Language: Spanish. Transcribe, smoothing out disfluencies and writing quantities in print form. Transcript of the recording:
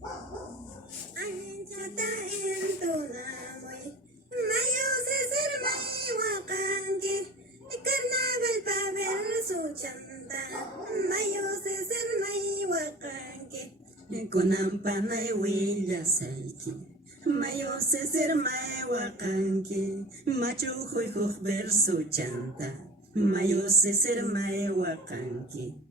Anchata entonamoy, mayo se ser may wakanki, carnaval pa ver su chanta, mayo se ser may wakanki, kunampanay willa saiki, mayo se ser may wakanki, machu huy ver su chanta, mayo se ser may wakanki.